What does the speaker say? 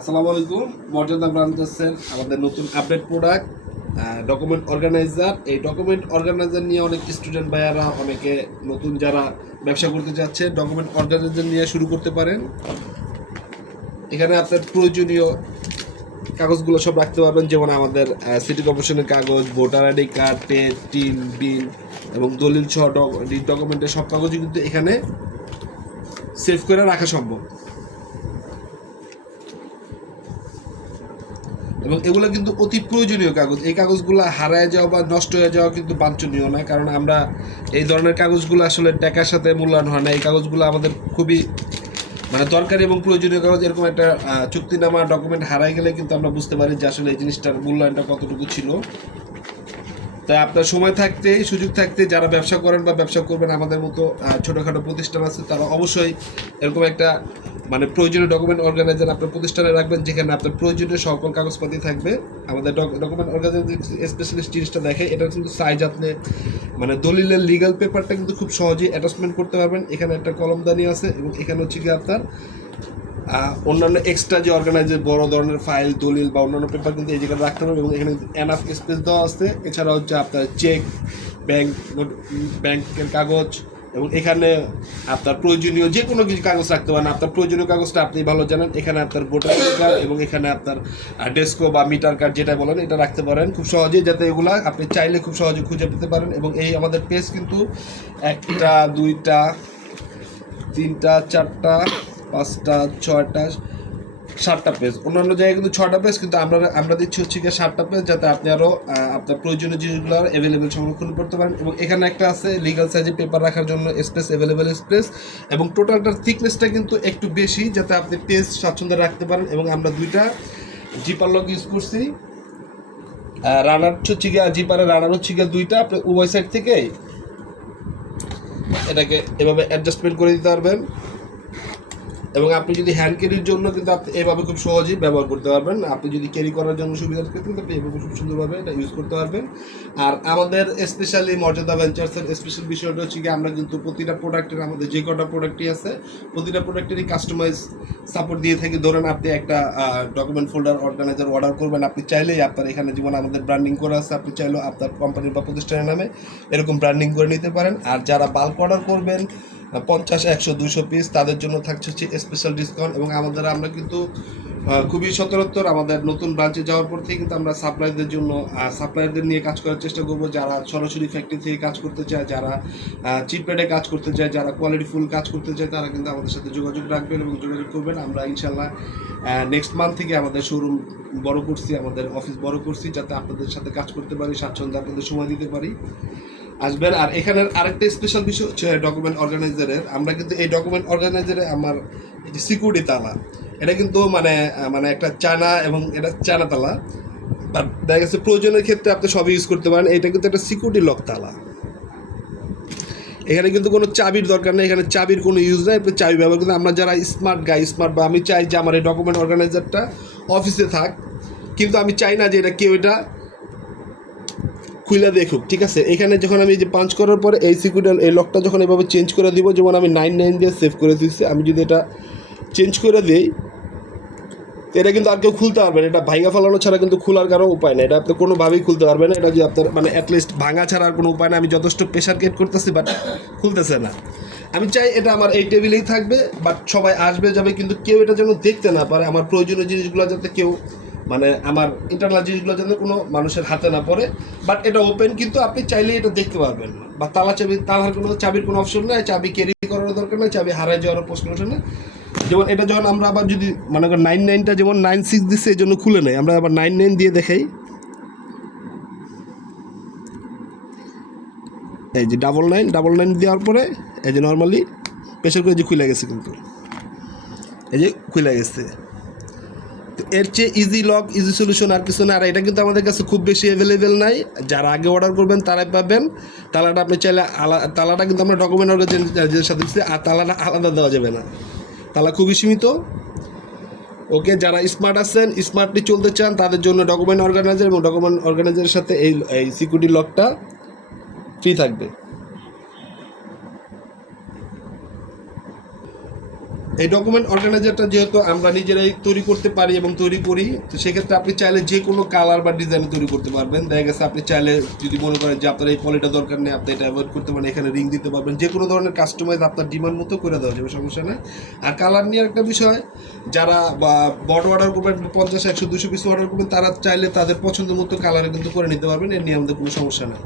আসসালামু আলাইকুম। মর্যাদা ব্রাঞ্চের আমাদের নতুন আপডেট প্রোডাক্ট ডকুমেন্ট অর্গানাইজার। এই ডকুমেন্ট অর্গানাইজার নিয়ে অনেক স্টুডেন্ট ভাইয়ারা, অনেকে নতুন যারা ব্যবসা করতে চাচ্ছে, ডকুমেন্ট অর্গানাইজার নিয়ে শুরু করতে পারেন। এখানে আপনার প্রয়োজনীয় কাগজগুলো সব রাখতে পারবেন, যেমন আমাদের সিটি কর্পোরেশনের কাগজ, ভোটার আইডি কার্ড, টেট, টিন, বিল এবং দলিল সহ ডকুমেন্টের সব কাগজই কিন্তু এখানে সেভ করে রাখা সম্ভব। এবং এগুলো কিন্তু অতি প্রয়োজনীয় কাগজ। এই কাগজগুলো হারায় যাওয়া বা নষ্ট হয়ে যাওয়া কিন্তু বাঞ্ছনীয় না, কারণ আমরা এই ধরনের কাগজগুলো আসলে টাকার সাথে মূল্যায়ন হয় না। এই কাগজগুলো আমাদের খুবই দরকারি এবং প্রয়োজনীয় কাগজ। এরকম একটা চুক্তিনামা ডকুমেন্ট হারাই গেলে কিন্তু আমরা বুঝতে পারি যে আসলে এই জিনিসটার মূল্যায়নটা কতটুকু ছিল। তাই আপনার সময় থাকতে, সুযোগ থাকতে যারা ব্যবসা করেন বা ব্যবসা করবেন, আমাদের মতো ছোটোখাটো প্রতিষ্ঠান আছে, তারা অবশ্যই এরকম একটা প্রয়োজনীয় ডকুমেন্ট অর্গানাইজার আপনার প্রতিষ্ঠানে রাখবেন, যেখানে আপনার প্রয়োজনীয় সকল কাগজপাতি থাকবে। আমাদের ডকুমেন্ট অর্গানাইজার স্পেশালিস্ট জিনিসটা দেখে, এটা কিন্তু সাইজ আপনি দলিলের লিগাল পেপারটা কিন্তু খুব সহজেই অ্যাটাচমেন্ট করতে পারবেন। এখানে একটা কলমদানি আছে এবং এখানে হচ্ছে কি আপনার অন্যান্য এক্সট্রা যে অর্গানাইজার বড় ধরনের ফাইল, দলিল বা অন্যান্য পেপার কিন্তু এই জায়গায় রাখতে পারবেন এবং এখানে এনাফ স্পেস দেওয়া আছে। এছাড়া হচ্ছে আপনার চেক, ব্যাংকের কাগজ এবং এখানে আপনার প্রয়োজনীয় যে কোনো কিছু কাগজ রাখতে পারেন। আপনার প্রয়োজনীয় কাগজটা আপনি ভালো জানেন। এখানে আপনার ভোটার কার্ড এবং এখানে আপনার ডেস্কো বা মিটার কার্ড যেটা বলেন, এটা রাখতে পারেন খুব সহজেই, যাতে এগুলা আপনি চাইলে খুব সহজে খুঁজে পেতে পারেন। এবং এই আমাদের পেজ কিন্তু 1টা 2টা 3টা 4টা 5টা 6টা 7টা পেজ। অন্যান্য জায়গায় কিন্তু 6টা পেজ, কিন্তু আমরা দিচ্ছি হচ্ছে গিয়ে 7টা পেজ, যাতে আপনি আরও আপনার প্রয়োজনীয় জিনিসগুলো অ্যাভেলেবেল সংরক্ষণ করতে পারেন। এবং এখানে একটা আছে লিগাল সাইজে পেপার রাখার জন্য স্পেস, অ্যাভেলেবেল স্পেস, এবং টোটালটার থিকনেসটা কিন্তু একটু বেশি, যাতে আপনি পেজ স্বাচ্ছন্দ্যে রাখতে পারেন। এবং আমরা 2টা জিপার লক ইউজ করছি। রানার হচ্ছে গিয়ে জিপারের রানার হচ্ছে গিয়ে 2টা। আপনি উভয় সাইড থেকে এটাকে এভাবে অ্যাডজাস্টমেন্ট করে দিতে পারবেন। এবং আপনি যদি হ্যান্ড ক্যারির জন্য কিন্তু আপনি এভাবে খুব সহজেই ব্যবহার করতে পারবেন। আপনি যদি ক্যারি করার জন্য সুবিধা থাকে, কিন্তু আপনি এভাবে খুব সুন্দরভাবে এটা ইউজ করতে পারবেন। আর আমাদের স্পেশালি মর্যাদা ভেঞ্চার্সের স্পেশাল বিষয়টা হচ্ছে কি, আমরা কিন্তু প্রতিটা প্রোডাক্টের, আমাদের যে কটা প্রোডাক্টই আছে, প্রতিটা প্রোডাক্টেরই কাস্টমাইজ সাপোর্ট দিয়ে থাকি। ধরেন আপনি একটা ডকুমেন্ট ফোল্ডার অর্গানাইজার অর্ডার করবেন, আপনি চাইলেই আপনার এখানে যেমন আমাদের ব্র্যান্ডিং করা আছে, আপনি চাইলেও আপনার কোম্পানির বা প্রতিষ্ঠানের নামে এরকম ব্র্যান্ডিং করে নিতে পারেন। আর যারা বাল্ক অর্ডার করবেন 50, 100, 200 পিস, তাদের জন্য থাকছে হচ্ছে স্পেশাল ডিসকাউন্ট। এবং আমরা কিন্তু খুবই সচরাচর আমাদের নতুন ব্রাঞ্চে যাওয়ার পর থেকে কিন্তু আমরা সাপ্লায়ারদের নিয়ে কাজ করার চেষ্টা করব, যারা সরাসরি ফ্যাক্টরি থেকে কাজ করতে চায়, যারা চিপ রেটে কাজ করতে চায়, যারা কোয়ালিটিফুল কাজ করতে চায়, তারা কিন্তু আমাদের সাথে যোগাযোগ রাখবেন এবং যোগাযোগ করবেন। আমরা ইনশাল্লাহ নেক্সট মান্থ থেকে আমাদের শোরুম বড় করছি, আমাদের অফিস বড় করছি, যাতে আপনাদের সাথে কাজ করতে পারি, স্বাচ্ছন্দ্যে আপনাদের সময় দিতে পারি। আসবেন। আর এখানের আরেকটা স্পেশাল বিষয় হচ্ছে ডকুমেন্ট অর্গানাইজারের। আমরা কিন্তু এই ডকুমেন্ট অর্গানাইজারে আমার এই যে সিকিউরিটি তালা, এটা কিন্তু একটা চায়না, এবং এটা চায়না তালা, বাট দেখা গেছে প্রয়োজনের ক্ষেত্রে আপনি সবই ইউজ করতে পারেন। এটা কিন্তু একটা সিকিউরিটি লক তালা। এখানে কিন্তু কোনো চাবির দরকার নেই, এখানে চাবির কোনো ইউজ নেই, আপনি চাবি ব্যবহার করতে। আমরা যারা স্মার্ট বা আমি চাই যে আমার এই ডকুমেন্ট অর্গানাইজারটা অফিসে থাক, কিন্তু আমি চাই না যে এটা কেউ এটা খুলে দেখুক, ঠিক আছে। এখানে যখন আমি যে পাঞ্চ করার পরে এই সিকিউরিটি এই লকটা যখন এভাবে চেঞ্জ করে দিব, যেমন আমি 99 দিয়ে সেভ করে দিচ্ছি, আমি যদি এটা চেঞ্জ করে দিই, এটা কিন্তু আর কেউ খুলতে পারবে না। এটা ভাঙা ফেলানো ছাড়া কিন্তু খোলার কারো উপায় নেই, এটা আপনি কোনোভাবেই খুলতে পারবেন না। এটা যে আপনার অ্যাটলিস্ট ভাঙা ছাড়া আর কোনো উপায় না। আমি যথেষ্ট প্রেশার ক্রিয়েট করতেছি, বাট খুলতেছে না। আমি চাই এটা আমার এই টেবিলেই থাকবে, বাট সবাই আসবে যাবে, কিন্তু কেউ এটা যেন দেখতে না পারে। আমার প্রয়োজনীয় জিনিসগুলো যাতে কেউ আমার ইন্টারনাল জিনিসগুলো যেন কোনো মানুষের হাতে না পড়ে। বাট এটা ওপেন, কিন্তু আপনি চাইলেই এটা দেখতে পারবেন না। বা চাবির কোনো অপশন নেই, চাবি ক্যারি করার দরকার নেই, চাবি হারায় যাওয়ার প্রশ্ন নেই। যেমন এটা যখন আমরা আবার যদি 99টা যেমন 96 দিচ্ছে, এই জন্য খুলে নেই, আমরা আবার 99 দিয়ে দেখাই। এই যে 99 দেওয়ার পরে এই যে নর্মালি প্রেশার করে যে খুলে গেছে, কিন্তু এই যে খুলে গেছে। তো এর চেয়ে ইজি লক, ইজি সলিউশন আর কিছু না। আর এটা কিন্তু আমাদের কাছে খুব বেশি অ্যাভেলেবেল নাই। যারা আগে অর্ডার করবেন তারাই পাবেন। তালাটা আপনি চাইলে তালাটা কিন্তু আমরা ডকুমেন্ট অর্গানাইজারের সাথে দিচ্ছি, আর তালাটা আলাদা দেওয়া যাবে না, তালা খুবই সীমিত। ওকে, যারা স্মার্ট আছেন, স্মার্টলি চলতে চান, তাদের জন্য ডকুমেন্ট অর্গানাইজার এবং ডকুমেন্ট অর্গানাইজারের সাথে এই সিকিউরিটি লকটা ফ্রি থাকবে। এই ডকুমেন্ট অর্গানাইজারটা যেহেতু আমরা নিজেরাই তৈরি করতে পারি এবং তৈরি করি, তো সেক্ষেত্রে আপনি চাইলে যে কোনো কালার বা ডিজাইন তৈরি করতে পারবেন। দেখা গেছে আপনি চাইলে যদি মনে করেন যে আপনার এই পলিটা দরকার নেই, আপনি এটা অ্যাভয়েড করতে পারেন, এখানে রিং দিতে পারবেন, যে কোনো ধরনের কাস্টমাইজ আপনার ডিমান্ড মতো করে দেওয়া যাবে, সমস্যা নেই। আর কালার নিয়ে একটা বিষয়, যারা বড় অর্ডার করবেন 50, 100, 200 পিস অর্ডার করবেন, তারা চাইলে তাদের পছন্দ মতো কালারে কিন্তু করে নিতে পারবেন, এর নিয়ে আমাদের কোনো সমস্যা নেই।